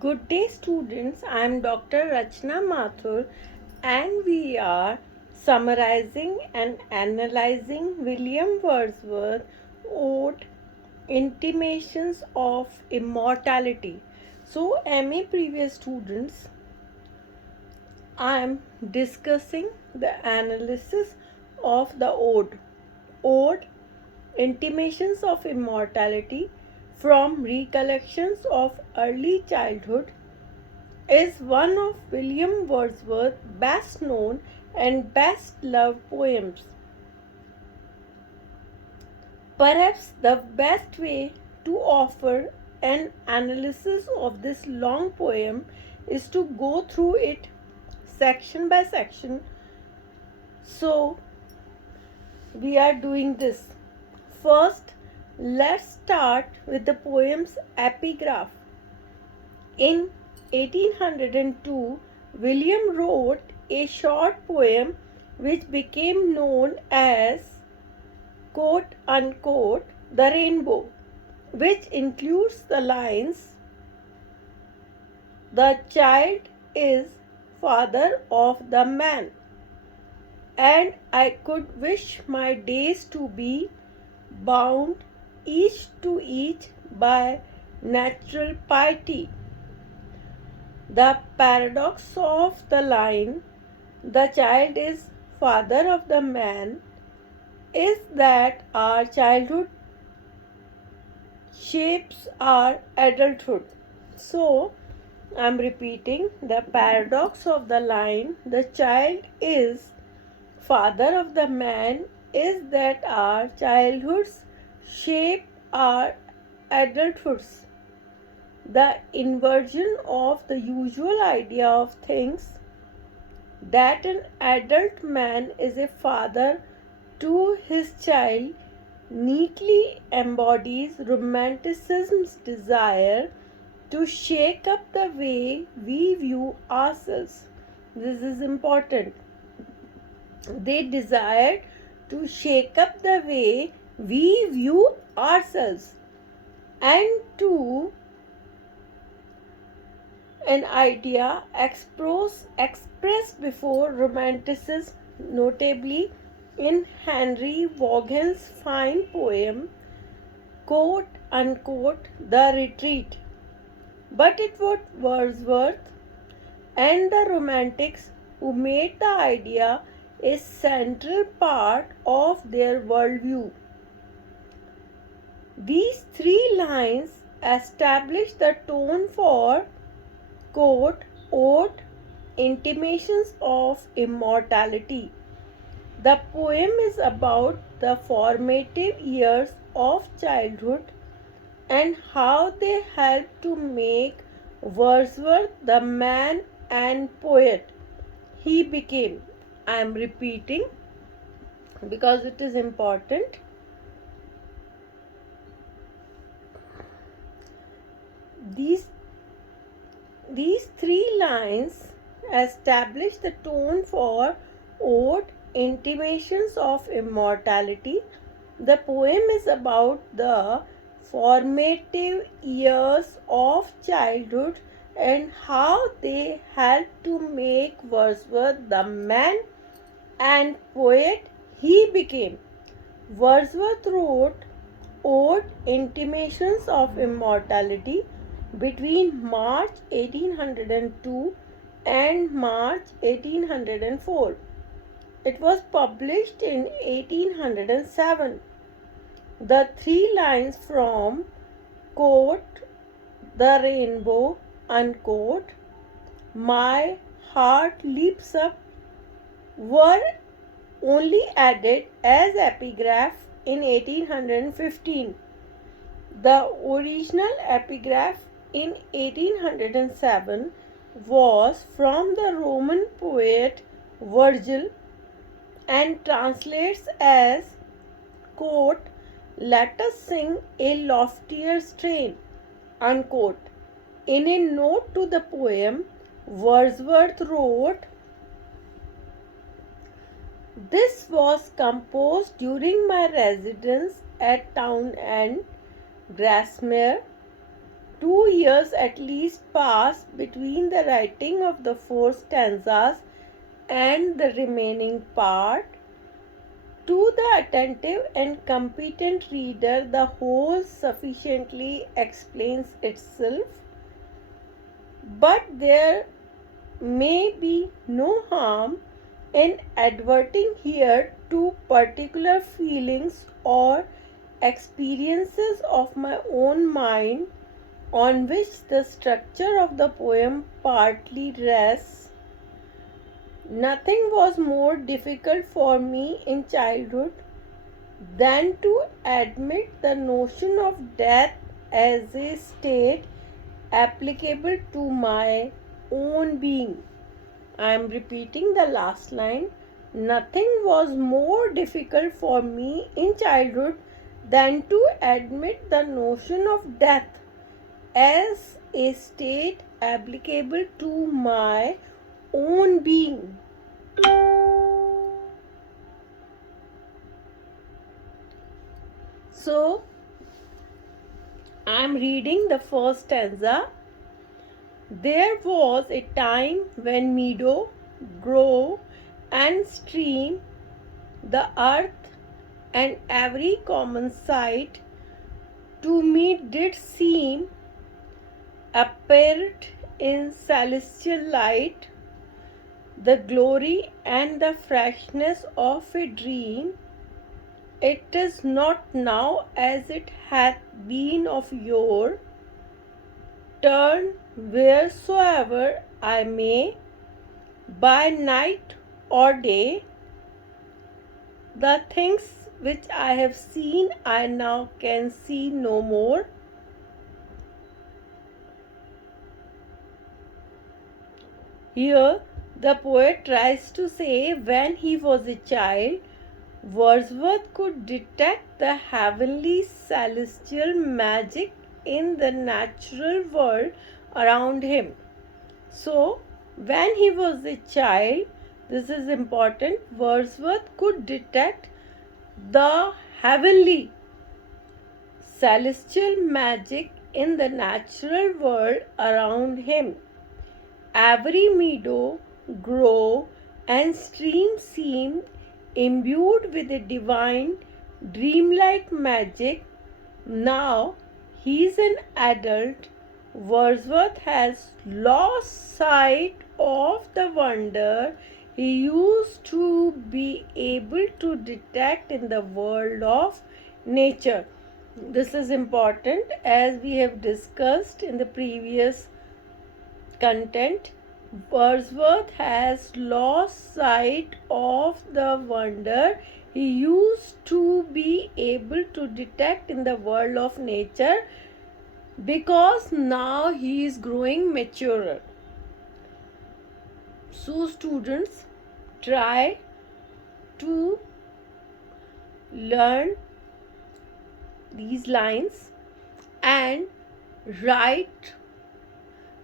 Good day, students. I am Dr. Rachna Mathur, and we are summarizing and analyzing William Wordsworth's ode Intimations of Immortality. So, MA previous students, I am discussing the analysis of the ode Intimations of Immortality from Recollections of Early Childhood is one of William Wordsworth's best known and best loved poems. Perhaps the best way to offer an analysis of this long poem is to go through it section by section. So, we are doing this. First, let's start with the poem's epigraph. In 1802, William wrote a short poem which became known as quote unquote The Rainbow, which includes the lines The child is father of the man, and I could wish my days to be bound each to each by natural piety. The paradox of the line, the child is father of the man, is that our childhood shapes our adulthood. So, I'm repeating the paradox of the line, the child is father of the man, is that our childhoods shape our adulthoods. The inversion of the usual idea of things that an adult man is a father to his child neatly embodies Romanticism's desire to shake up the way we view ourselves. This is important. They desired to shake up the way we view ourselves and to an idea expressed before Romanticism, notably in Henry Vaughan's fine poem, quote unquote, The Retreat. But it was Wordsworth and the Romantics who made the idea a central part of their worldview. These three lines establish the tone for quote, ode, intimations of immortality. The poem is about the formative years of childhood and how they help to make Wordsworth the man and poet he became. I am repeating because it is important. These three lines establish the tone for ode, intimations of immortality. The poem is about the formative years of childhood and how they help to make Wordsworth the man and poet he became. Wordsworth wrote Ode Intimations of Immortality between March 1802 and March 1804. It was published in 1807. The three lines from quote, The Rainbow, unquote, My heart leaps up were only added as epigraph in 1815. The original epigraph in 1807 was from the Roman poet Virgil and translates as quote, Let us sing a loftier strain, unquote. In a note to the poem, Wordsworth wrote, This was composed during my residence at Town End, Grasmere, 2 years at least passed between the writing of the 4 stanzas and the remaining part. To the attentive and competent reader, the whole sufficiently explains itself, but there may be no harm in adverting here to particular feelings or experiences of my own mind on which the structure of the poem partly rests. Nothing was more difficult for me in childhood than to admit the notion of death as a state applicable to my own being. I am repeating the last line. Nothing was more difficult for me in childhood than to admit the notion of death as a state applicable to my own being. So, I am reading the first stanza. There was a time when meadow, grove, and stream, the earth, and every common sight to me did seem apparent in celestial light, the glory and the freshness of a dream. It is not now as it hath been of yore. Turn wheresoever I may, by night or day, the things which I have seen I now can see no more. Here the poet tries to say when he was a child, Wordsworth could detect the heavenly celestial magic in the natural world around him. So, when he was a child, this is important, Wordsworth could detect the heavenly celestial magic in the natural world around him. Every meadow, grove, and stream seemed imbued with a divine, dreamlike magic. Now he is an adult. Wordsworth has lost sight of the wonder he used to be able to detect in the world of nature. This is important as we have discussed in the previous content. Wordsworth has lost sight of the wonder he used to be able to detect in the world of nature because now he is growing maturer. So, students, try to learn these lines and write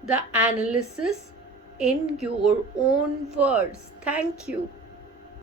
the analysis in your own words. Thank you.